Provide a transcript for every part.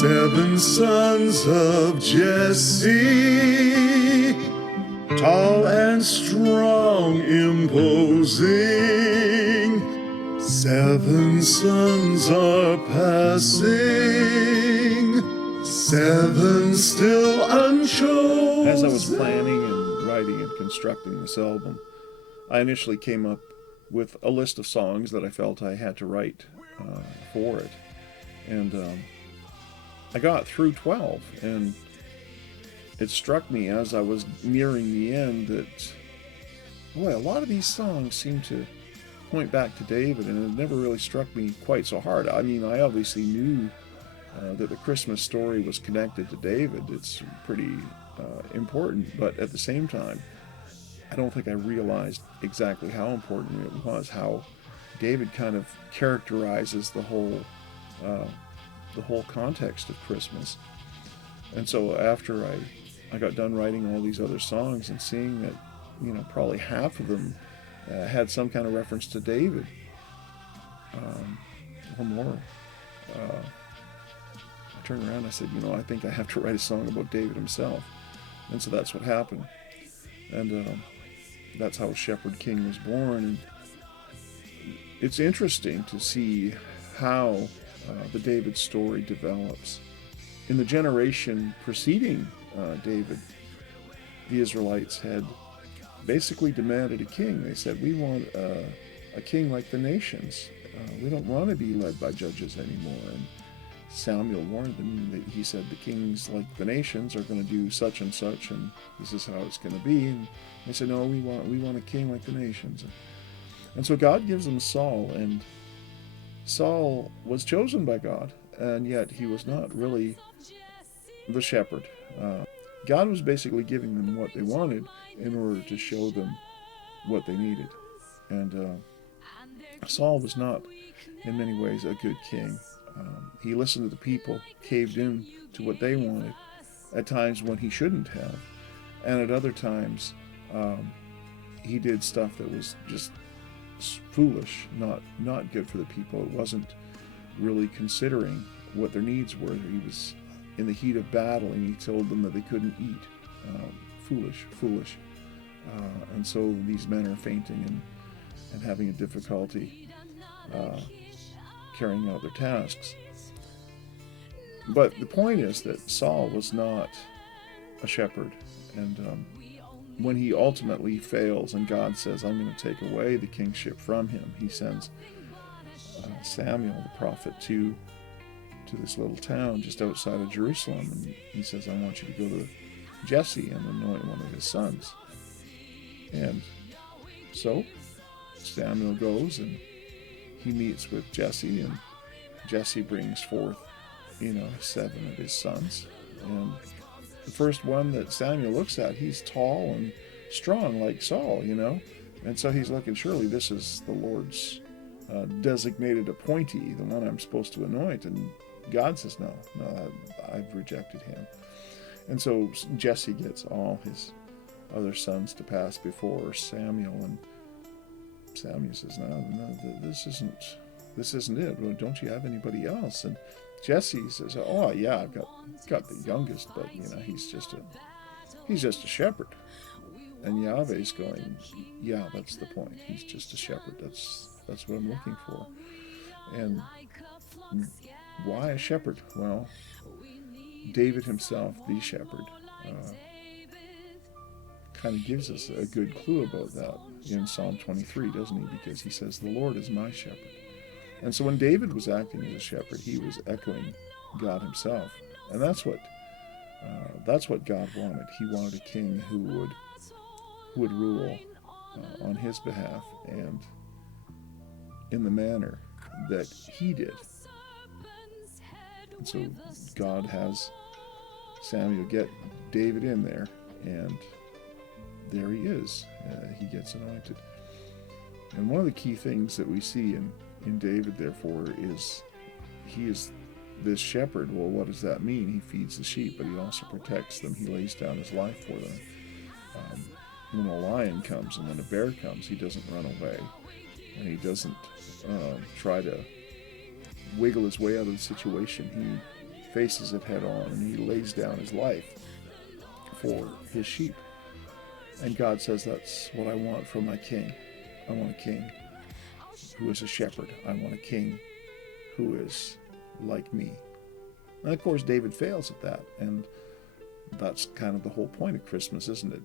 Seven sons of Jesse, tall and strong, imposing. Seven sons are passing, seven still unchosen. As I was planning and writing and constructing this album, I initially came up with a list of songs that I felt I had to write for it. And I got through 12, and it struck me as I was nearing the end that, boy, a lot of these songs seem to point back to David, and it never really struck me quite so hard. I mean, I obviously knew that the Christmas story was connected to David. It's pretty important, but at the same time, I don't think I realized exactly how important it was, how David kind of characterizes the whole context of Christmas. And so after I got done writing all these other songs and seeing that, you know, probably half of them had some kind of reference to David, or more, I turned around and I said, you know, I think I have to write a song about David himself. And so that's what happened. And that's how Shepherd King was born. And it's interesting to see how the David story develops. In the generation preceding David, the Israelites had basically demanded a king. They said, we want a king like the nations. We don't want to be led by judges anymore. And Samuel warned them. That he said, the kings like the nations are going to do such and such, and this is how it's going to be. And they said, no, we want a king like the nations. And so God gives them Saul, and Saul was chosen by God, and yet he was not really the shepherd. God was basically giving them what they wanted in order to show them what they needed. And Saul was not, in many ways, a good king. He listened to the people, caved in to what they wanted, at times when he shouldn't have, and at other times he did stuff that was just foolish, not good for the people. It wasn't really considering what their needs were. He was in the heat of battle, and he told them that they couldn't eat. Foolish. And so these men are fainting and having a difficulty carrying out their tasks. But the point is that Saul was not a shepherd, and when he ultimately fails and God says, I'm going to take away the kingship from him, he sends Samuel, the prophet, to this little town just outside of Jerusalem, and he says, I want you to go to Jesse and anoint one of his sons. And so Samuel goes and he meets with Jesse, and Jesse brings forth, 7 of his sons. And the first one that Samuel looks at, he's tall and strong like Saul, and so he's looking, surely this is the Lord's designated appointee, the one I'm supposed to anoint. And God says, no, I've rejected him. And so Jesse gets all his other sons to pass before Samuel, and Samuel says, no, this isn't it. Well, don't you have anybody else? And Jesse says, oh yeah, I've got the youngest, but he's just a shepherd. And Yahweh's going, yeah, that's the point. He's just a shepherd. That's what I'm looking for. And why a shepherd? Well, David himself, the shepherd, kind of gives us a good clue about that in Psalm 23, doesn't he? Because he says, the Lord is my shepherd. And so when David was acting as a shepherd, he was echoing God himself. And that's what God wanted. He wanted a king who would rule on his behalf and in the manner that he did. And so God has Samuel get David in there, and there he is. He gets anointed. And one of the key things that we see in David, therefore, is he is this shepherd. Well, what does that mean? He feeds the sheep, but he also protects them. He lays down his life for them. When a lion comes and when a bear comes, he doesn't run away. and he doesn't try to wiggle his way out of the situation. He faces it head on, and he lays down his life for his sheep. And God says, that's what I want from my king. I want a king who is a shepherd. I want a king who is like me. And of course, David fails at that, and that's kind of the whole point of Christmas, isn't it?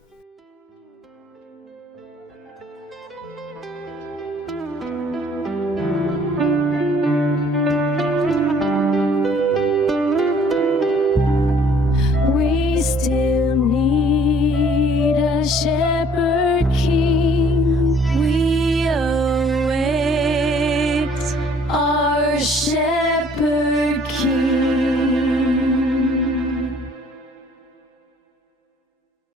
We still need a shepherd.